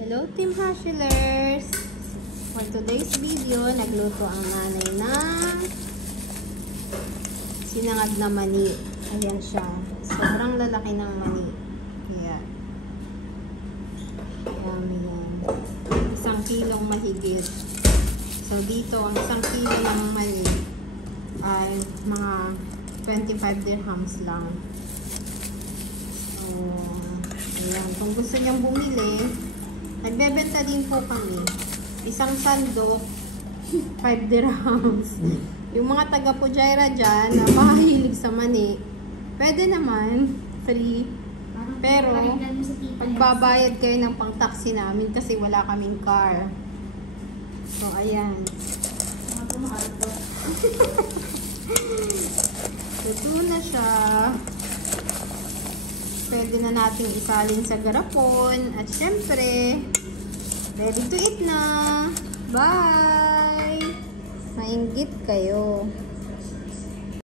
Hello Team Hashilers! For today's video, nagluto ang nanay ng sinangag na mani. Ayan siya. Sobrang lalaki ng mani. Ayan. Yummy yan. 1 kilong mahigit. So dito, ang 1 kilo ng mani ay mga 25 dirhams lang. So, ayan. Kung gusto niyong bumili, nagbebenta din po kami. 1 sandok, 5 dirhams. Yung mga taga Pujairah dyan, na mahilig sa mani, pwede naman, free. Pero, pagbabayad kayo ng pang-taxi namin kasi wala kaming car. So, ayan. Luto na siya. Pwede na natin isalin sa garapon. At syempre, ready to eat na. Bye! Mainggit kayo.